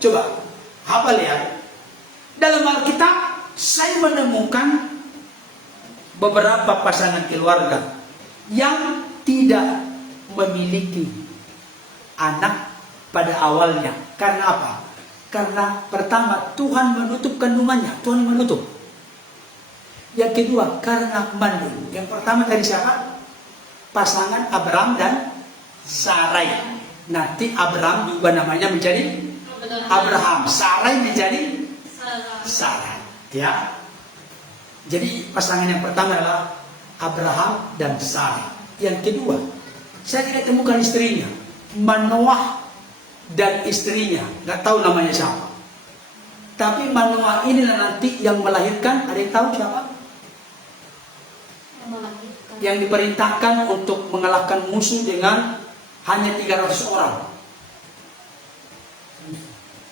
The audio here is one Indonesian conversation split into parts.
Coba hafal ya. Dalam Alkitab saya menemukan beberapa pasangan keluarga yang tidak memiliki anak pada awalnya. Karena apa? Karena pertama Tuhan menutup kandungannya, Tuhan menutup. Yang kedua karena mandul. Yang pertama dari siapa? Pasangan Abraham dan Sarai. Nanti Abraham juga namanya menjadi Abraham, Sarai menjadi Sarah. Ya. Jadi pasangan yang pertama adalah Abraham dan Sarai. Yang kedua, saya tidak temukan istrinya, Manoah dan istrinya, nggak tahu namanya siapa. Tapi Manoah inilah nanti yang melahirkan. Ada yang tahu siapa? Yang diperintahkan untuk mengalahkan musuh dengan hanya 300 orang.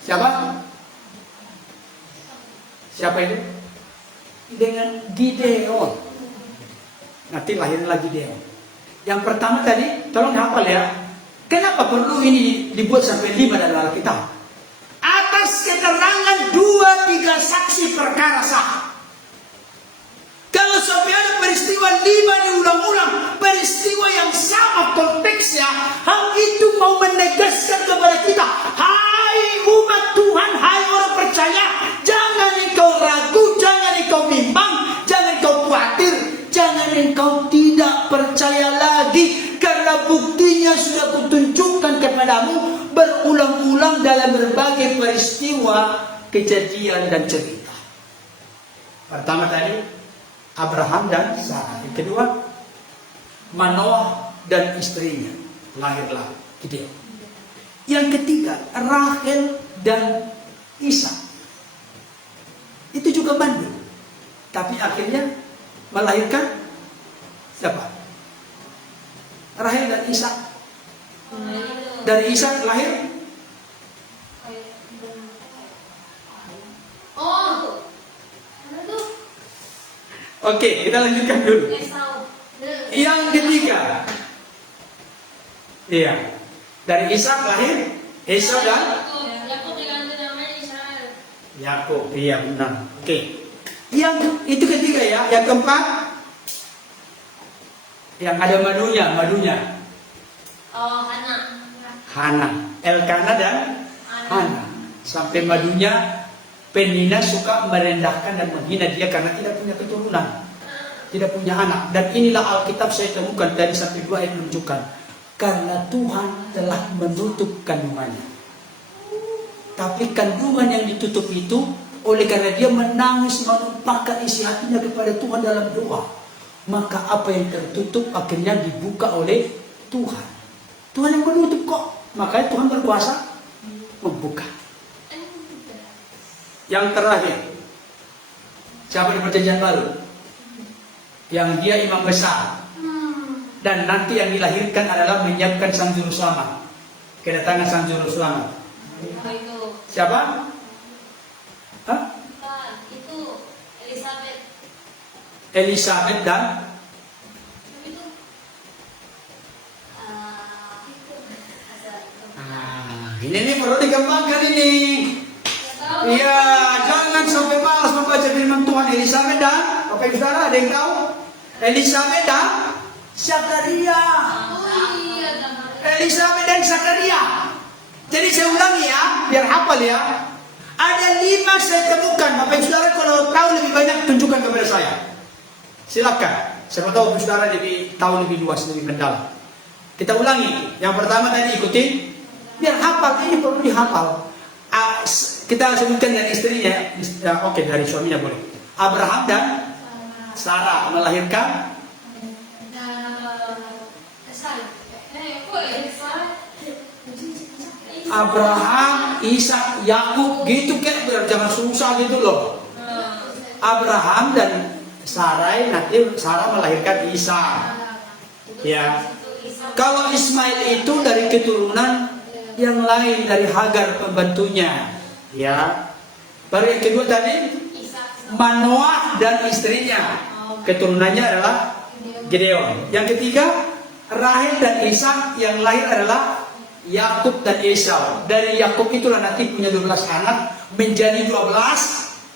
Siapa? Siapa itu? Dengan Gideon. Nanti lahirlah Gideon. Yang pertama tadi, tolong hafal ya. Kenapa perlu ini dibuat sampai 5 dalam Alkitab? Atas keterangan 2-3 saksi perkara sah. Kalau sampai ada peristiwa 5 diulang-ulang, peristiwa yang sama konteksnya, hal itu mau menegaskan kepada kita, hai umat Tuhan, hai orang percaya, jangan engkau ragu, jangan engkau bimbang, jangan engkau khawatir, jangan engkau tidak percaya lagi, karena buktinya sudah kutunjukkan kepadamu berulang-ulang dalam berbagai peristiwa, kejadian dan cerita. Pertama tadi Abraham dan Sarah. Yang kedua, Manoah dan istrinya. Lahirlah Gideon. Yang ketiga, Rahel dan Ishak. Itu juga mandul. Tapi akhirnya melahirkan siapa? Rahel dan Ishak. Dari Ishak lahir Oke, kita lanjutkan dulu. Yang ketiga, iya, dari Ishak lahir Esau dan Yakub. Iya benar. Oke, yang itu ketiga ya. Yang keempat, yang ada madunya. Oh, Hana, Elkana dan Hana. Sampai madunya Penina suka merendahkan dan menghina dia karena tidak punya keturunan, tidak punya anak. Dan inilah Alkitab saya temukan dari 1-2 ayat menunjukkan karena Tuhan telah menutup kandungannya. Tapi kandungan yang ditutup itu oleh karena dia menangis menumpahkan isi hatinya kepada Tuhan dalam doa, maka apa yang tertutup akhirnya dibuka oleh Tuhan. Tuhan yang menutup kok, makanya Tuhan berkuasa membuka. Yang terakhir, siapa di perjanjian baru? Yang dia imam besar. Dan nanti yang dilahirkan adalah menyiapkan sang juru selamat. Kedatangan sang juru selamat. Siapa? Hah? Itu Elizabeth. Elizabeth dan ini perlu dikembangkan ini. Iya, jangan sampai malas membaca firman Tuhan. Elizabeth dan Bapak Ibu Saudara, ada yang tahu? Elizabeth dan Zakaria. Elizabeth dan Zakaria. Jadi saya ulangi ya, biar hafal ya. Ada 5 saya temukan. Bapak Ibu Saudara kalau tahu lebih banyak tunjukkan kepada saya. Silakan. Siapa tahu Bapak Ibu Saudara lebih tahu lebih luas, lebih mendalam. Kita ulangi. Yang pertama tadi ikutin. Biar hafal, ini perlu dihafal. Kita sebutkan dari istrinya, oke, dari suaminya boleh. Abraham dan Sarah melahirkan Abraham, Ishak, Yakub, gitu kayak biar jangan susah gitu loh. Abraham dan Sarai, nanti Sarah melahirkan Ishak. Ya. Kalau Ismail itu dari keturunan yang lain, dari Hagar pembantunya. Ya, baru yang kedua tadi Manoah dan istrinya, keturunannya adalah Gideon. Yang ketiga Rahel dan Ishak, yang lahir adalah Yakub dan Esau. Dari Yakub itulah nanti punya 12 anak menjadi 12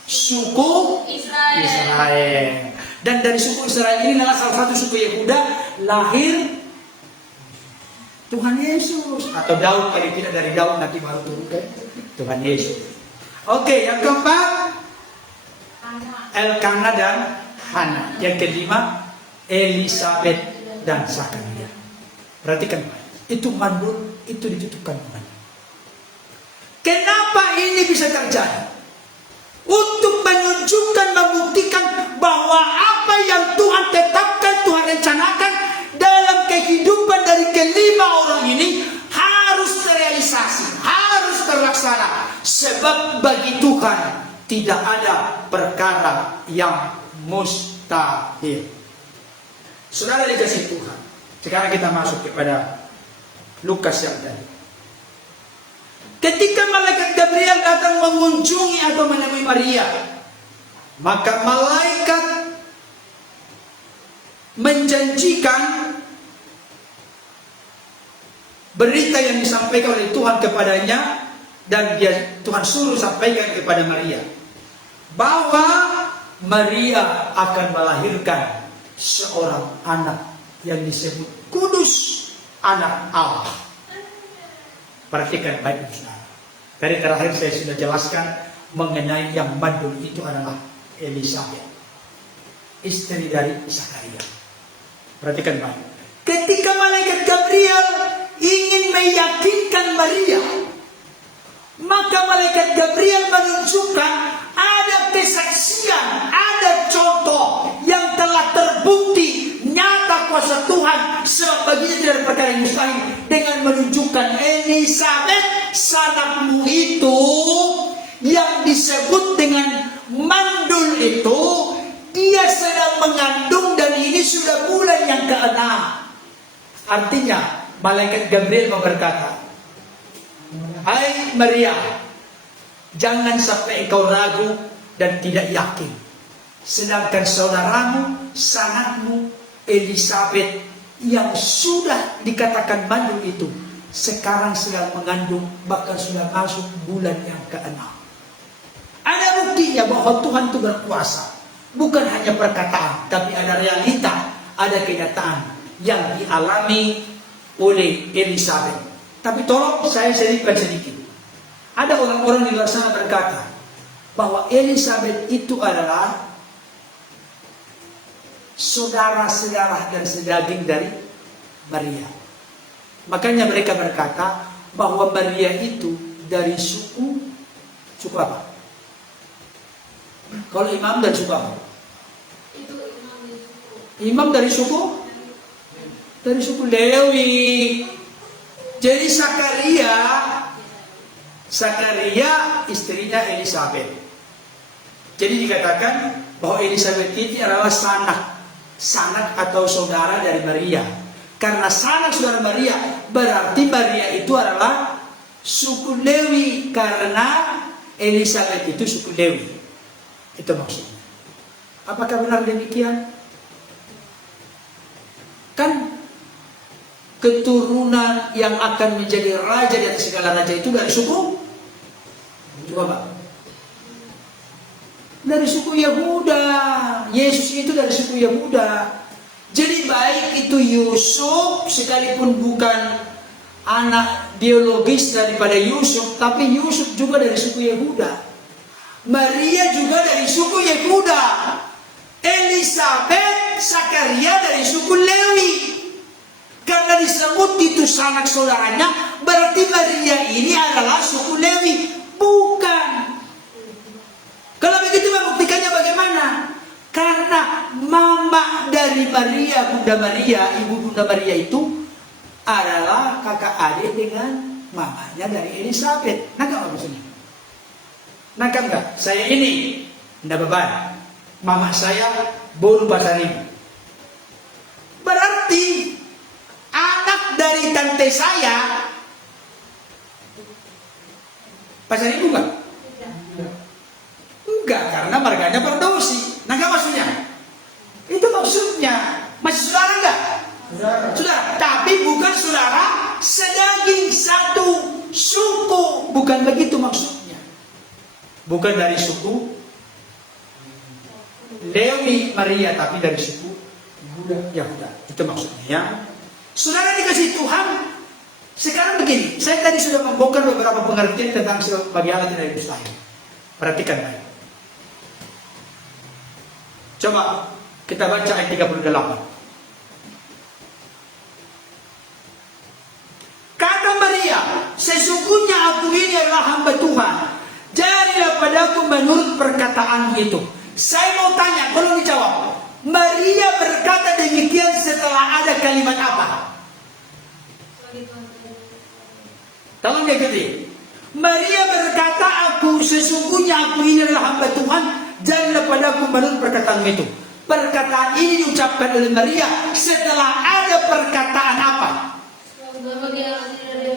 suku Israel. Dan dari suku Israel ini adalah salah satu suku Yehuda lahir Tuhan Yesus atau Daud. Kalau tidak dari Daud nanti baru turun ke Tuhan Yesus. Oke, yang keempat Elkana dan Hana. Yang kelima Elisabeth dan Zakaria. Perhatikan, itu mandul, itu ditutupkan Tuhan. Kenapa ini bisa terjadi? Untuk menunjukkan, membuktikan bahwa apa yang Tuhan tetapkan, Tuhan rencanakan dalam kehidupan dari kelima orang ini harus terrealisasi, harus terlaksana. Sebab bagi Tuhan tidak ada perkara yang mustahil. Saudara dikasih Tuhan. Sekarang kita masuk kepada Lukas yang tadi. Ketika malaikat Gabriel datang mengunjungi atau menemui Maria, maka malaikat menjanjikan berita yang disampaikan oleh Tuhan kepadanya, dan Tuhan suruh sampaikan kepada Maria bahwa Maria akan melahirkan seorang anak yang disebut kudus, anak Allah. Perhatikan baik, saudara. Tadi terakhir saya sudah jelaskan mengenai yang mandul itu adalah Elisabeth, istri dari Zakaria. Perhatikan baik. Ketika malaikat Gabriel ingin meyakinkan Maria, maka malaikat Gabriel menunjukkan ada kesaksian, ada contoh yang telah terbukti nyata kuasa Tuhan, sebab baginya tidak ada perkara yang mustahil, dengan menunjukkan Elisabeth sanakmu itu yang disebut dengan mandul itu, dia sedang mengandung dan ini sudah bulan yang ke-6. Artinya malaikat Gabriel berkata, hai Maria, jangan sampai engkau ragu dan tidak yakin. Sedangkan saudaramu, sanakmu Elisabeth yang sudah dikatakan mandul itu sekarang sedang mengandung, bahkan sudah masuk bulan yang ke-6. Ada buktinya bahwa Tuhan itu berkuasa. Bukan hanya perkataan, tapi ada realita, ada kenyataan yang dialami oleh Elisabeth. Tapi tolong saya selipkan sedikit. Ada orang-orang di luar sana berkata bahwa Elisabeth itu adalah saudara-saudara dan sedaging dari Maria. Makanya mereka berkata bahwa Maria itu dari suku apa? Kalau imam dari suku apa? Itu imam dari suku. Imam dari suku? Dari suku Lewi. Jadi Zakaria istrinya Elisabeth. Jadi dikatakan bahwa Elisabeth itu adalah sanak atau saudara dari Maria. Karena sanak saudara Maria, berarti Maria itu adalah suku Lewi, karena Elisabeth itu suku Lewi. Itu maksudnya. Apakah benar demikian? Kan keturunan yang akan menjadi raja di atas segala raja itu dari suku? Coba Pak. Dari suku Yehuda. Yesus itu dari suku Yehuda. Jadi baik itu Yusuf, sekalipun bukan anak biologis daripada Yusuf, tapi Yusuf juga dari suku Yehuda. Maria juga dari suku Yehuda. Elisabeth, Zakaria dari suku Lewi. Karena disebut itu sanak saudaranya, berarti Maria ini adalah suku Lewi. Bukan. Kalau begitu membuktikannya bagaimana? Karena mama dari Maria, Bunda Maria, ibu Bunda Maria itu adalah kakak adik dengan mamanya dari Elisabeth. Nakal maksudnya? Nakal enggak? Saya ini enggak beban. Mama saya baru pasar ini. Berarti anak dari tante saya pasar ibu enggak? Enggak, karena marganya berdosi. Nah, enggak maksudnya? Itu maksudnya. Masih saudara enggak? Saudara. Tapi bukan saudara sedaging satu suku. Bukan begitu maksudnya. Bukan dari suku Lewi Maria, tapi dari suku Yahuda. Itu maksudnya ya. Saudara dikasih Tuhan. Sekarang begini, saya tadi sudah membongkar beberapa pengertian tentang bagi Allah tidak mustahil. Perhatikan baik. Coba kita baca ayat 38. Kata Maria, sesungguhnya aku ini adalah hamba Tuhan. Jadilah padaku menurut perkataan itu. Saya mau tanya, tolong dijawab. Maria berkata demikian setelah ada kalimat apa? Tolong diikuti. Maria berkata, sesungguhnya aku ini adalah hamba Tuhan. Jadilah padaku menurut perkataan itu. Perkataan ini diucapkan oleh Maria setelah ada perkataan apa?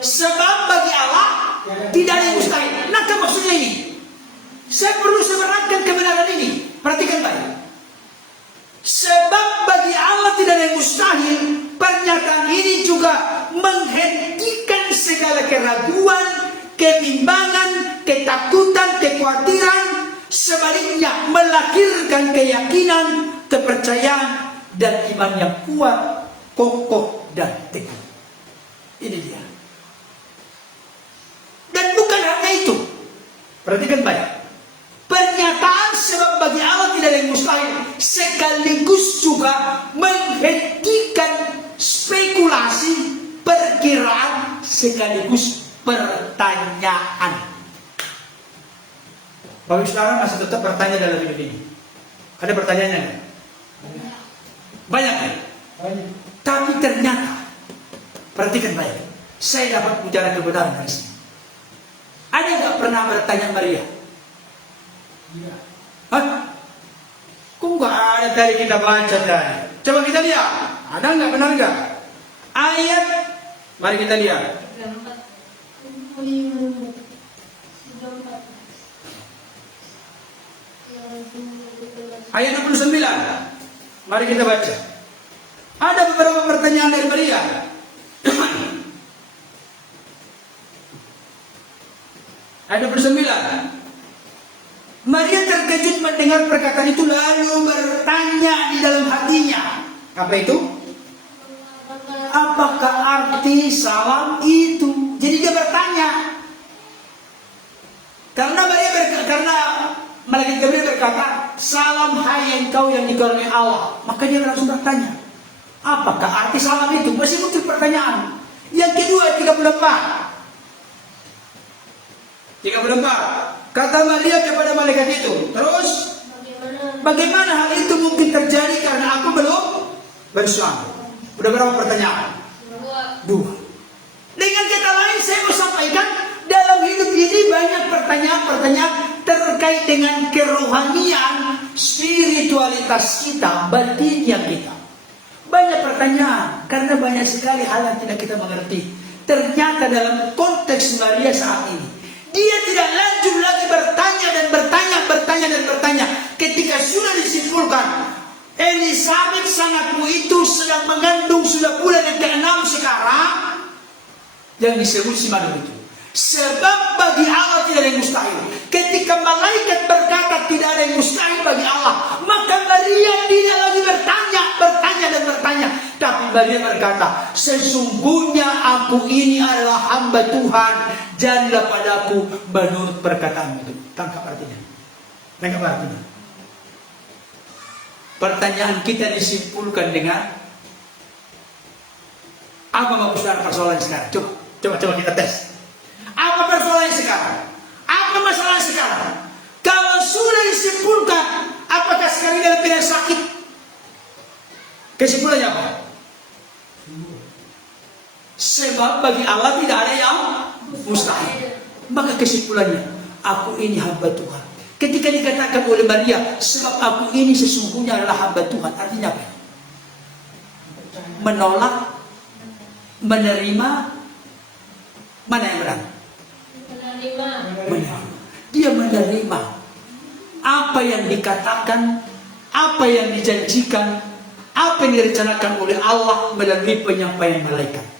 Sebab bagi Allah tidak ada yang mustahil. Nah, maksudnya ini. Saya perlu semerangkan kebenaran ini. Perhatikan baik. Sebab bagi Allah tidak ada yang mustahil. Pernyataan ini juga menghentikan segala keraguan, kebimbangan, ketakutan, kekhawatiran. Sebaliknya melahirkan keyakinan, kepercayaan, dan iman yang kuat, kokoh, dan teguh. Ini dia. Dan bukan hanya itu. Perhatikan baik. Pernyataan sebab bagi Allah tidak ada yang mustahil sekaligus juga menghentikan spekulasi, perkiraan, sekaligus pertanyaan. Bapak saudara masih tetap bertanya dalam hidup ini. Ada pertanyaannya? Banyak kan? Banyak. Tapi ternyata, perhatikan baik. Saya dapat bicara kebenaran dari sini. Ada nggak pernah bertanya Maria? Iya. Hah? Kok nggak ada tadi kita baca tadi? Coba kita lihat. Ada nggak, benar nggak? Ayat. Mari kita lihat. Ayat 29. Mari kita baca. Ada beberapa pertanyaan dari Maria. Ayat 29. Maria terkejut mendengar perkataan itu lalu bertanya di dalam hatinya. Apa itu? Apakah arti salam itu? Jadi dia bertanya. Karena malaikat Gabriel berkata, salam hai engkau yang dikaruniai Allah. Maka dia langsung bertanya, apakah arti salam itu? Masih muncul pertanyaan. Yang kedua, 34. Kata Maria kepada malaikat itu, terus bagaimana hal itu mungkin terjadi karena aku belum bersuami? Udah berapa pertanyaan? Dua. Dengan kata lain saya mau sampaikan, dalam hidup ini banyak pertanyaan-pertanyaan terkait dengan kerohanian, spiritualitas kita, batinnya kita. Banyak pertanyaan karena banyak sekali hal yang tidak kita mengerti. Ternyata dalam konteks Maria saat ini, dia tidak lanjut lagi bertanya. Ketika sudah disimpulkan, Elisabeth sangatmu itu sedang mengandung sudah bulan yang ke-6 sekarang, yang disebut Simanus itu. Sebab bagi Allah tidak ada yang mustahil. Ketika malaikat berkata tidak ada yang mustahil bagi Allah, maka Maria tidak lagi bertanya. Tapi Maria berkata, sesungguhnya aku ini adalah hamba Tuhan, jadilah padaku menurut perkataan itu. Tangkap artinya. Pertanyaan kita disimpulkan dengan apa persoalan sekarang? Coba kita tes. Apa persoalannya sekarang? Apa masalah sekarang? Kalau sudah disimpulkan, apakah sekarang ini tidak sakit? Kesimpulannya apa? Sebab bagi Allah tidak ada yang mustahil. Maka kesimpulannya, aku ini hamba Tuhan. Ketika dikatakan oleh Maria, sebab aku ini sesungguhnya adalah hamba Tuhan, artinya apa? Menolak, menerima, mana yang benar? Menerima. Dia menerima apa yang dikatakan, apa yang dijanjikan, apa yang direncanakan oleh Allah melalui penyampaian malaikat.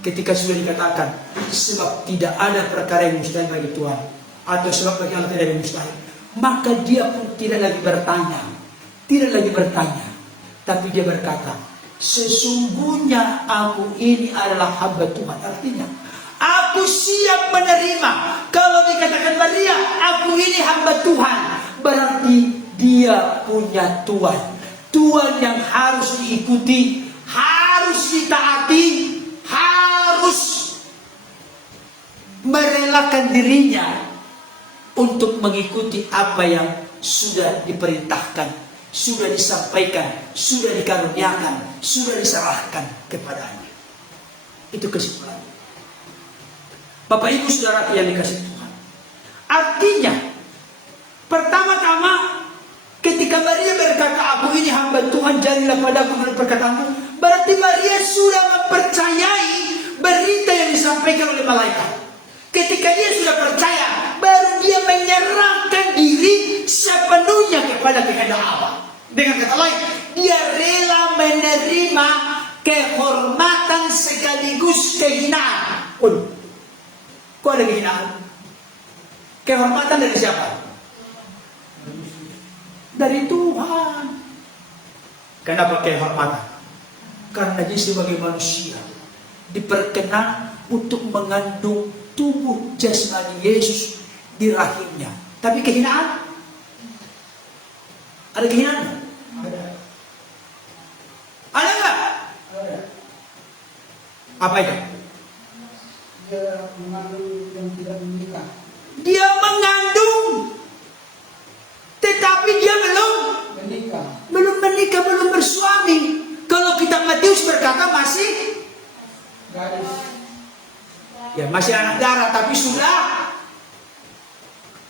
ketika sudah dikatakan sebab tidak ada perkara yang mustahil bagi Tuhan, atau sebab bagi Allah tidak ada yang mustahil, maka dia pun tidak lagi bertanya, tapi dia berkata, sesungguhnya aku ini adalah hamba Tuhan. Artinya, aku siap menerima. Kalau dikatakan Maria, aku ini hamba Tuhan, berarti dia punya Tuhan. Tuhan yang harus diikuti, harus ditaati, harus merelakan dirinya untuk mengikuti apa yang sudah diperintahkan, sudah disampaikan, sudah dikaruniakan, sudah diserahkan kepadanya. Itu kesimpulannya. Bapak Ibu Saudara yang dikasihi Tuhan. Artinya, pertama-tama ketika Maria berkata, aku ini hamba Tuhan, jadilah padaku menurut perkataanmu, berarti Maria sudah mempercayai berita yang disampaikan oleh malaikat. Ketika dia sudah percaya, baru dia menyerahkan diri sepenuhnya kepada kehendak Allah. Dengan kata lain, dia rela menerima kehormatan sekaligus kehinaan. Kok ada kehinaan? Kehormatan dari siapa? Dari Tuhan. Kenapa kehormatan? Karena dia sebagai manusia diperkenan untuk mengandung tubuh jasmani Yesus di rahimnya. Tapi kehinaan? Ada kehinaan? Ada. Ada nggak? Ada. Apa itu? Dia mengandung dan tidak menikah. Dia mengandung, tetapi dia belum menikah, belum bersuami. Kalau kitab Matius berkata masih gadis. Ya masih anak darah, tapi sudah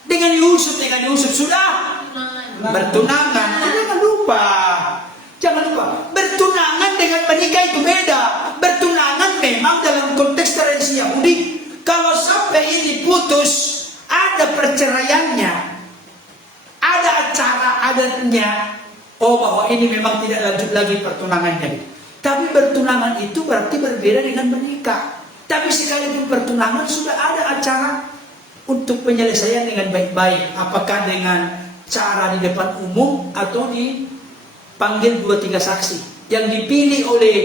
dengan Yusuf sudah bertunangan. Jangan lupa, bertunangan dengan menikah itu beda. Bertunangan memang dalam konteks tradisi Yahudi. Kalau sampai ini putus, ada perceraiannya, ada acara adatnya. Oh, bahwa ini memang tidak lanjut lagi pertunangannya. Tapi bertunangan itu berarti berbeda dengan menikah. Tapi sekalipun bertunangan sudah ada acara untuk penyelesaian dengan baik-baik. Apakah dengan cara di depan umum atau dipanggil 2-3 saksi. Yang dipilih oleh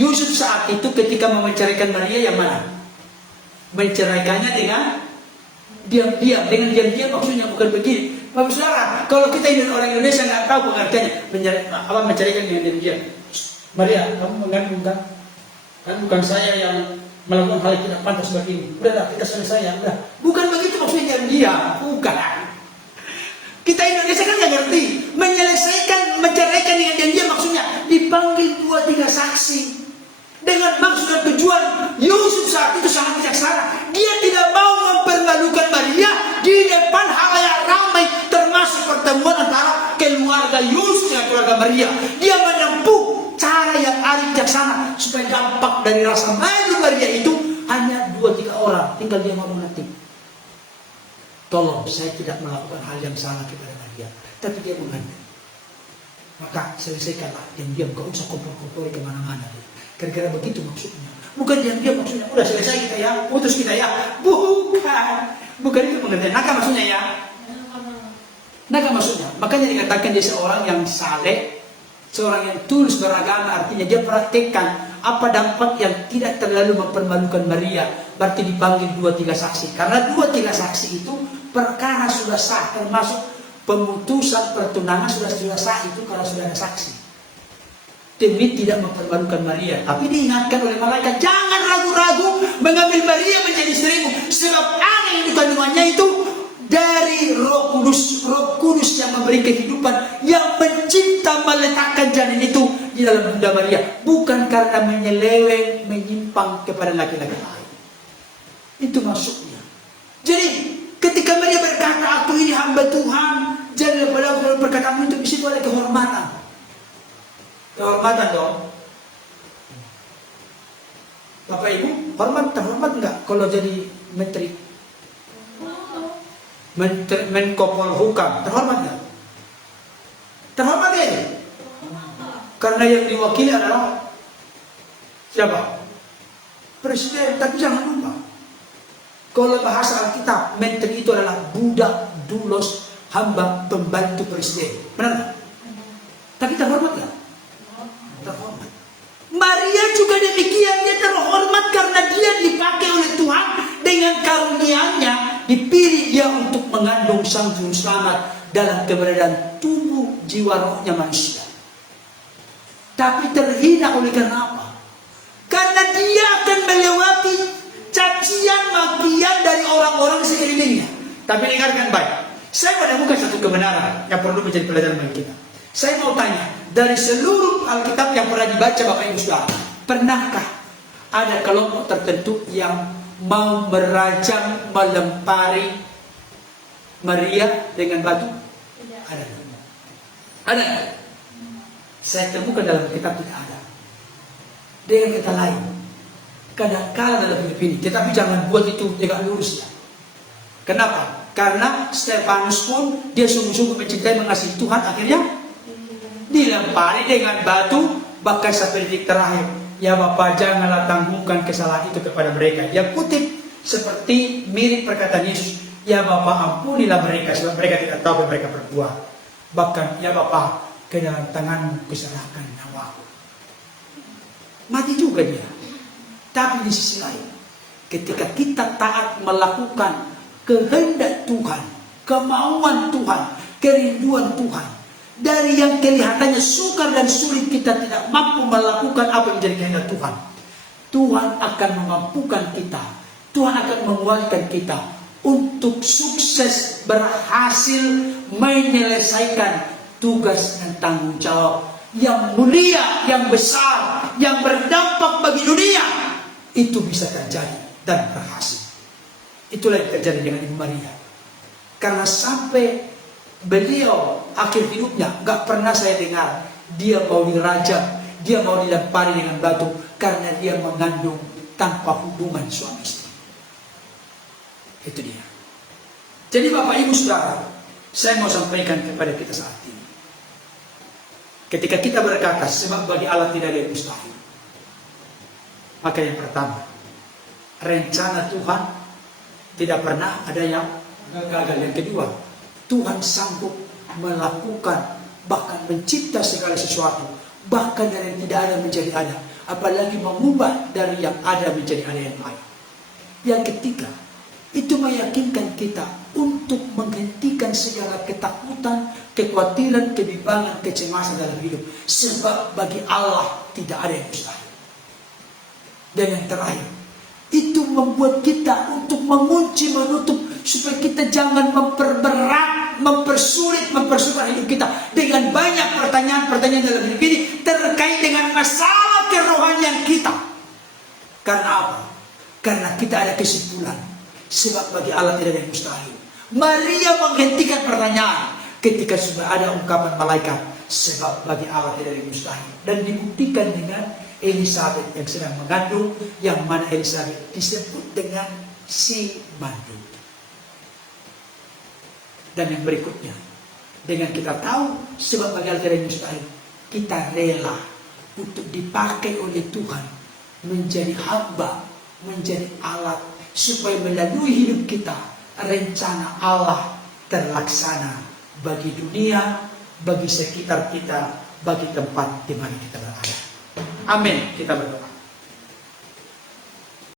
Yusuf saat itu ketika menceraikan Maria yang mana? Menceraikannya dengan diam-diam. Dengan diam-diam maksudnya bukan begini. Bapak Saudara, kalau kita ini orang Indonesia nggak tahu pengertiannya menceraikan dengan diam-diam. Maria, kamu mengandung kan? Kan bukan saya yang melakukan hal yang tidak pantas begini. Udah, kita selesai, udah. Bukan begitu maksudnya diam, bukan. Kita Indonesia kan nggak ngerti. Menyelesaikan, menceraikan dengan diam-diam maksudnya dipanggil 2-3 saksi. Dengan maksud dan tujuan. Yusuf saat itu sangat bijaksana. Dia tidak mau mempermalukan Maria di depan halayak ramai, termasuk pertemuan antara keluarga Yusuf dengan keluarga Maria. Dia menempuh cara yang arif bijaksana supaya dampak dari rasa malu Maria itu hanya 2-3 orang. Tinggal dia ngomong nanti, tolong saya tidak melakukan hal yang salah kepada Maria, tapi dia mengandung. Maka selesaikanlah diam-diam, kau usah kompor-kompor kemana-mana. Kira-kira begitu maksudnya. Bukan diam-diam maksudnya udah selesai kita ya, putus kita ya. Bukan itu pengertian. Naga maksudnya ya. Naga maksudnya. Makanya dikatakan dia seorang yang saleh, seorang yang tulus beragama. Artinya dia praktekkan apa dampak yang tidak terlalu mempermalukan Maria. Berarti dipanggil 2-3 saksi. Karena 2-3 saksi itu perkara sudah sah, termasuk pemutusan pertunangan sudah sah itu kalau sudah ada saksi. Demi tidak mempermalukan Maria. Tapi diingatkan oleh malaikat, jangan ragu-ragu mengambil Maria menjadi istrimu, sebab anak yang dikandungannya itu dari Roh Kudus. Roh Kudus yang memberi kehidupan, yang mencipta meletakkan janin itu di dalam bunda Maria, bukan karena menyeleweng, menyimpang kepada laki-laki lain. Itu maksudnya. Jadi ketika Maria berkata, aku ini hamba Tuhan, jangan pada perkataanmu itu, di situ ada kehormatan. Kehormatan dong. Bapak Ibu, terhormat enggak kalau jadi menteri? Menko Polhukam, terhormat enggak? Terhormat ya? Karena yang diwakili adalah siapa? presiden. Tapi jangan lupa, kalau bahasa Alkitab, menteri itu adalah budak, dulos, hamba, pembantu presiden. Benar? Tapi terhormat nggak? Terhormat. Maria juga demikian, dia terhormat karena dia dipakai oleh Tuhan dengan karunia-Nya, dipilih dia untuk mengandung Sang Juru Selamat dalam keberadaan tubuh jiwa rohnya manusia. Tapi terhina oleh karena apa? Karena dia akan melewati cacian makian dari orang-orang sekelilingnya. Tapi dengarkan baik, saya menemukan satu kebenaran yang perlu menjadi pelajaran bagi kita. Saya mau tanya, dari seluruh Alkitab yang pernah dibaca Bapak Ibu Saudara, pernahkah ada kelompok tertentu yang mau merajam, melempari Maria dengan batu? Tidak. Ada. Ada. Saya temukan dalam kitab tidak ada. Dengan kata lain, kadang-kala dalam hidup ini, tetapi jangan buat itu tegak lurus ya. Kenapa? Karena Stefanus pun dia sungguh-sungguh mencintai, mengasihi Tuhan, akhirnya dilempari dengan batu, bahkan sampai detik terakhir. Ya Bapak, janganlah tanggungan kesalahan itu kepada mereka. Dia kutip seperti mirip perkataan Yesus. Ya Bapak, ampunilah mereka sebab mereka tidak tahu apa yang mereka berbuat. Bahkan, ya Bapak, ke dalam tanganmu kuserahkan nyawaku. Mati juga dia. Tapi di sisi lain, ketika kita taat melakukan kehendak Tuhan, kemauan Tuhan, kerinduan Tuhan, dari yang kelihatannya sukar dan sulit kita tidak mampu melakukan apa yang menjadi kehendak Tuhan, Tuhan akan memampukan kita, Tuhan akan menguatkan kita untuk sukses berhasil menyelesaikan tugas dan tanggung jawab yang mulia, yang besar, yang berdampak bagi dunia. Itu bisa terjadi dan berhasil. Itulah yang terjadi dengan Ibu Maria. Karena sampai beliau akhir hidupnya, gak pernah saya dengar dia mau dirajam, dia mau dilempari dengan batu karena dia mengandung tanpa hubungan suami istri. Itu dia. Jadi Bapak Ibu Saudara, saya mau sampaikan kepada kita saat ini, ketika kita berkata sebab bagi Allah tidak ada yang mustahil, maka yang pertama, rencana Tuhan tidak pernah ada yang gagal. Yang kedua, Tuhan sanggup melakukan, bahkan mencipta segala sesuatu, bahkan dari yang tidak ada menjadi ada, apalagi mengubah dari yang ada menjadi ada yang lain. Yang ketiga, itu meyakinkan kita untuk menghentikan segala ketakutan, kekhawatiran, kebimbangan, kecemasan dalam hidup. Sebab bagi Allah tidak ada yang mustahil. Dan yang terakhir, itu membuat kita untuk mengunci, menutup, supaya kita jangan memperberat, mempersulit hidup kita dengan banyak pertanyaan-pertanyaan dalam hidup ini terkait dengan masalah kerohanian kita. Karena apa? Karena kita ada kesimpulan, sebab bagi Allah tidak ada yang mustahil. Maria menghentikan pertanyaan ketika sudah ada ungkapan malaikat, sebab bagi Allah tidak ada yang mustahil. Dan dibuktikan dengan Elisabeth yang sedang mengandung, yang mana Elisabeth disebut dengan si mandu. Dan yang berikutnya, dengan kita tahu sebab bagi Allah tidak ada yang mustahil, kita rela untuk dipakai oleh Tuhan menjadi hamba, menjadi alat, supaya melalui hidup kita rencana Allah terlaksana bagi dunia, bagi sekitar kita, bagi tempat di mana kita berada. Amin. Kita berdoa.